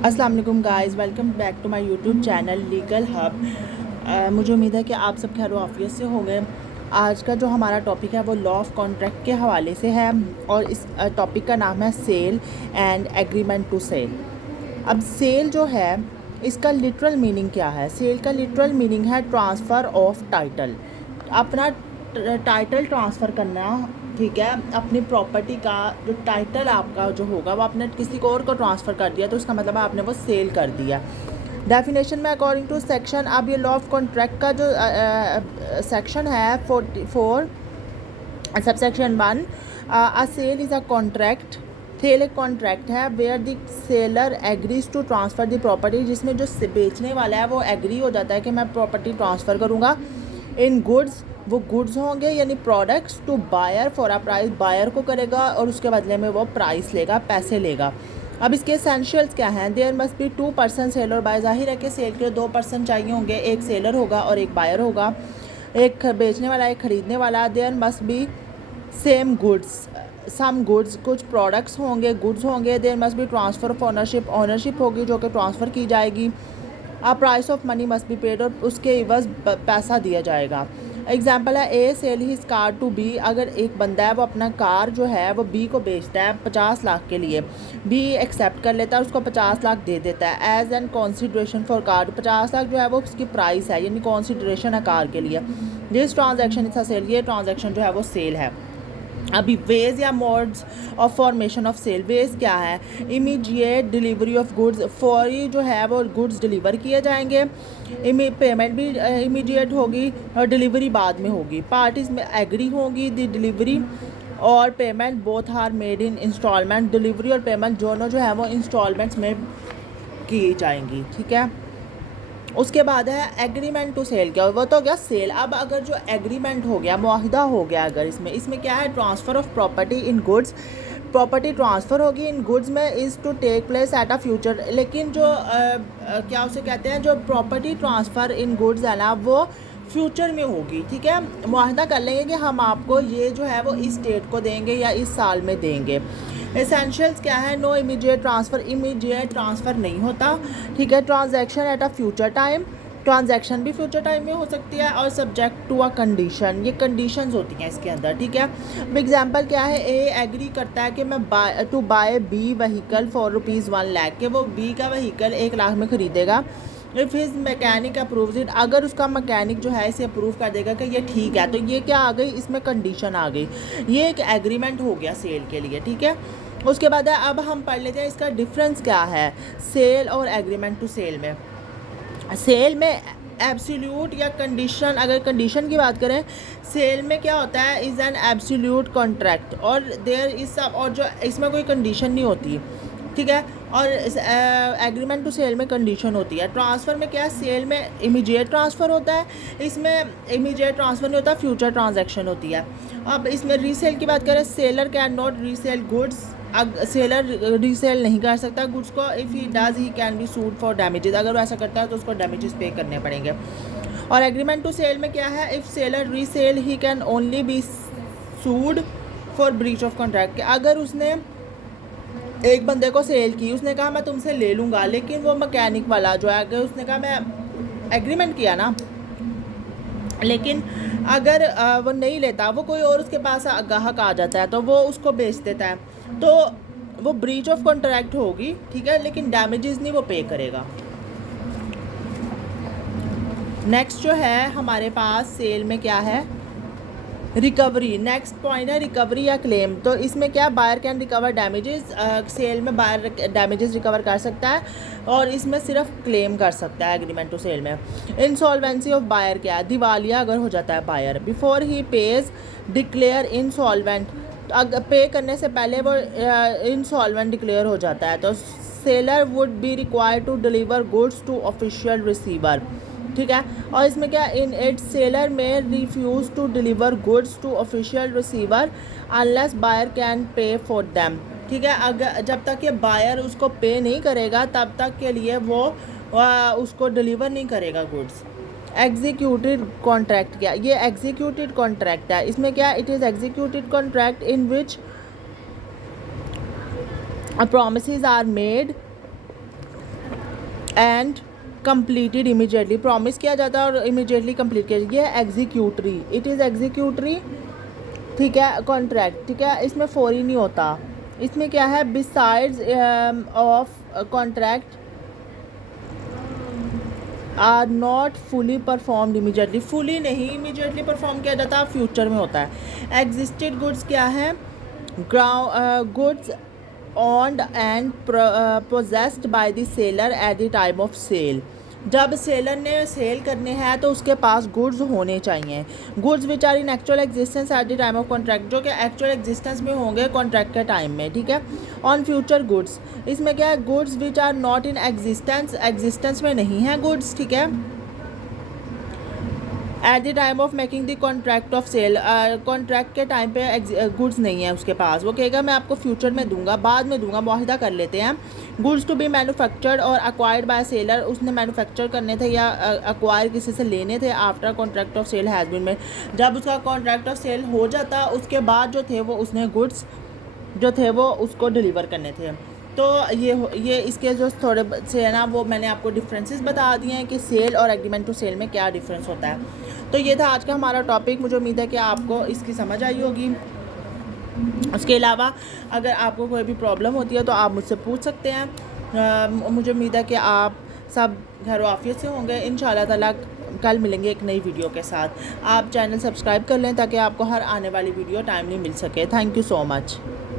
अस्सलाम वालेकुम guys, welcome back to my YouTube channel legal hub. मुझे उम्मीद है कि आप सब खैर आफियत से होंगे। आज का जो हमारा टॉपिक है वो लॉ ऑफ कॉन्ट्रैक्ट के हवाले से है और इस टॉपिक का नाम है sale and agreement to sale. अब सेल जो है इसका लिटरल मीनिंग क्या है? सेल का लिटरल मीनिंग है ट्रांसफ़र ऑफ टाइटल, अपना टाइटल ट्रांसफ़र करना। ठीक है, अपनी प्रॉपर्टी का जो टाइटल आपका जो होगा वो आपने किसी को और को ट्रांसफ़र कर दिया तो उसका मतलब है आपने वो सेल कर दिया। डेफिनेशन में अकॉर्डिंग टू सेक्शन, अब ये लॉ ऑफ कॉन्ट्रैक्ट का जो सेक्शन है 44 subsection 1, a sale is a contract. Sale एक कॉन्ट्रैक्ट है where the seller agrees to transfer the property, जिसमें जो बेचने वाला है वो एग्री हो जाता है कि मैं प्रॉपर्टी ट्रांसफ़र करूँगा। इन गुड्स, वो गुड्स होंगे यानी products, to buyer for a price, buyer को करेगा और उसके बदले में वो प्राइस लेगा, पैसे लेगा। अब इसके एसेंशियल्स क्या हैं? There must be 2 person seller buyer, जाहिर है कि सेल के लिए 2 पर्सन चाहिए होंगे, एक सेलर होगा और एक बायर होगा, एक बेचने वाला एक ख़रीदने वाला। There must be same goods, some goods, कुछ प्रोडक्ट्स होंगे, गुड्स होंगे। There must be transfer of ownership, ownership होगी जो कि ट्रांसफ़र की जाएगी। A price of money must be paid, और उसके इवज़ पैसा दिया जाएगा। एग्जाम्पल है A sell his car to B, अगर एक बंदा है वो अपना कार जो है वो बी को बेचता है 50 लाख के लिए, बी एक्सेप्ट कर लेता है, उसको 50 लाख दे देता है as an consideration for car. 50 lakh जो है वो उसकी प्राइस है यानी कॉन्सिडरेशन है कार के लिए। This transaction is a sale, ये ट्रांजैक्शन जो है वो सेल है। अभी वेज या modes of formation of sale, ways क्या है? इमीडिएट डिलीवरी ऑफ गुड्स, फौरी जो है वो गुड्स डिलीवर किए जाएंगे, पेमेंट भी इमीडिएट होगी और डिलीवरी बाद में होगी। पार्टीज में एग्री होगी द डिलीवरी और payment both are made in installment, delivery और पेमेंट दोनों जो है वो इंस्टॉलमेंट्स में की जाएंगी। ठीक है, उसके बाद है एग्रीमेंट टू सेल, क्या वो तो हो गया सेल। अब अगर जो एग्रीमेंट हो गया, मुआहिदा हो गया, अगर इसमें क्या है? Transfer of property in goods, property transfer होगी इन गुड्स में is to take place at a future. लेकिन जो क्या उसे कहते हैं, जो प्रॉपर्टी ट्रांसफ़र इन गुड्स है ना वो फ्यूचर में होगी। ठीक है, मुआहिदा कर लेंगे कि हम आपको ये जो है वो इस डेट को देंगे या इस साल में देंगे। एसेंशियल्स क्या है? No immediate transfer, immediate transfer नहीं होता। ठीक है, transaction at a future time, transaction भी फ्यूचर टाइम में हो सकती है और सब्जेक्ट टू अ कंडीशन, ये कंडीशंस होती हैं इसके अंदर। ठीक है, एग्जांपल क्या है? ए एग्री करता है कि मैं to buy B vehicle for ₹1,00,000, कि वो बी का व्हीकल 1 लाख में ख़रीदेगा। If his mechanic approves it, अगर उसका मैकेनिक जो है इसे अप्रूव कर देगा कि ये ठीक है, तो ये क्या आ गई? इसमें कंडीशन आ गई। ये एक एग्रीमेंट हो गया सेल के लिए। ठीक है, उसके बाद है, अब हम पढ़ लेते हैं इसका डिफरेंस क्या है सेल और एग्रीमेंट टू सेल में। सेल में एब्सोल्यूट या कंडीशन, अगर कंडीशन की बात करें, सेल में क्या होता है? इज़ एन एब्सोल्यूट कॉन्ट्रैक्ट और देयर इज सब, और जो इसमें कोई कंडीशन नहीं होती। ठीक है, और एग्रीमेंट टू सेल में कंडीशन होती है। ट्रांसफ़र में क्या है? सेल में इमीडिएट ट्रांसफ़र होता है, इसमें इमीडिएट ट्रांसफ़र नहीं होता, फ्यूचर ट्रांजैक्शन होती है। अब इसमें रीसेल की बात करें, seller can not resale goods, seller resale नहीं कर सकता गुड्स को। If he does he can be sued for damages, अगर वो ऐसा करता है तो उसको डैमेजेस पे करने पड़ेंगे। और एग्रीमेंट टू सेल में क्या है? If seller resell he can only be sued for breach of contract, अगर उसने एक बंदे को सेल की, उसने कहा मैं तुमसे ले लूँगा, लेकिन वो मैकेनिक वाला जो है, अगर उसने कहा मैं एग्रीमेंट किया ना, लेकिन अगर वो नहीं लेता, वो कोई और उसके पास ग्राहक आ जाता है तो वो उसको बेच देता है, तो वो ब्रीच ऑफ कॉन्ट्रैक्ट होगी। ठीक है, लेकिन डैमेजेस नहीं वो पे करेगा। नेक्स्ट जो है हमारे पास सेल में क्या है? रिकवरी। नेक्स्ट पॉइंट है रिकवरी या क्लेम। तो इसमें क्या? Buyer can recover damages, sale में बायर डैमेजेस रिकवर कर सकता है और इसमें सिर्फ क्लेम कर सकता है एग्रीमेंट टू सेल में। इंसॉल्वेंसी ऑफ बायर क्या है? दिवालिया अगर हो जाता है buyer, before he pays declare insolvent, अगर पे करने से पहले वो इंसॉल्वेंट डिक्लेयर हो जाता है तो seller would be required to deliver goods to official receiver. ठीक है, और इसमें क्या? In it seller may refuse to deliver goods to official receiver unless buyer can pay for them. ठीक है, अगर जब तक ये बायर उसको पे नहीं करेगा तब तक के लिए वो उसको डिलीवर नहीं करेगा गुड्स। एग्जीक्यूटेड कॉन्ट्रैक्ट क्या? ये एग्जीक्यूटेड कॉन्ट्रैक्ट है। इसमें क्या? It is executed contract in which promises are made and completed immediately, promise किया जाता है और इमीडिएटली कंप्लीट किया जाता है। ये एग्जीक्यूटरी, इट इज़ एग्जीक्यूटरी, ठीक है, कॉन्ट्रैक्ट, ठीक है, इसमें फौरी नहीं होता। इसमें क्या है, besides of contract are not fully performed immediately, fully नहीं इमीडिएटली परफॉर्म किया जाता, फ्यूचर में होता है। एग्जिस्टेड गुड्स क्या है, goods owned and possessed by the seller at the time of sale, जब सेलर ने सेल करने हैं तो उसके पास गुड्स होने चाहिए। Goods which are in actual existence at the time of contract, जो कि एक्चुअल एग्जिस्टेंस में होंगे कॉन्ट्रैक्ट के टाइम में, ठीक है। ऑन फ्यूचर गुड्स, इसमें क्या है, goods which are not in existence, existence में नहीं है गुड्स, ठीक है। At the time of making the contract of sale, contract के टाइम पे गुड्स नहीं है उसके पास, वो कहेगा मैं आपको फ्यूचर में दूंगा, बाद में दूंगा, मुआहिदा कर लेते हैं। गुड्स टू बी मैन्युफैक्चर्ड और अक्वायर्ड बाय सेलर, उसने मैन्युफैक्चर करने थे या अक्वायर किसी से लेने थे after contract of sale has been made, जब उसका कॉन्ट्रैक्ट ऑफ सेल हो जाता उसके बाद जो थे वो उसने गुड्स जो थे वो उसको डिलीवर करने थे। तो ये इसके जो थोड़े से है ना, वो मैंने आपको डिफरेंसेस बता दिए हैं कि सेल और एग्रीमेंट टू सेल में क्या डिफरेंस होता है। तो ये था आज का हमारा टॉपिक, मुझे उम्मीद है कि आपको इसकी समझ आई होगी। उसके अलावा अगर आपको कोई भी प्रॉब्लम होती है तो आप मुझसे पूछ सकते हैं। मुझे उम्मीद है कि आप सब खैर आफियत से होंगे। इंशाल्लाह ताला कल मिलेंगे एक नई वीडियो के साथ। आप चैनल सब्सक्राइब कर लें ताकि आपको हर आने वाली वीडियो टाइमली मिल सके। Thank you so much.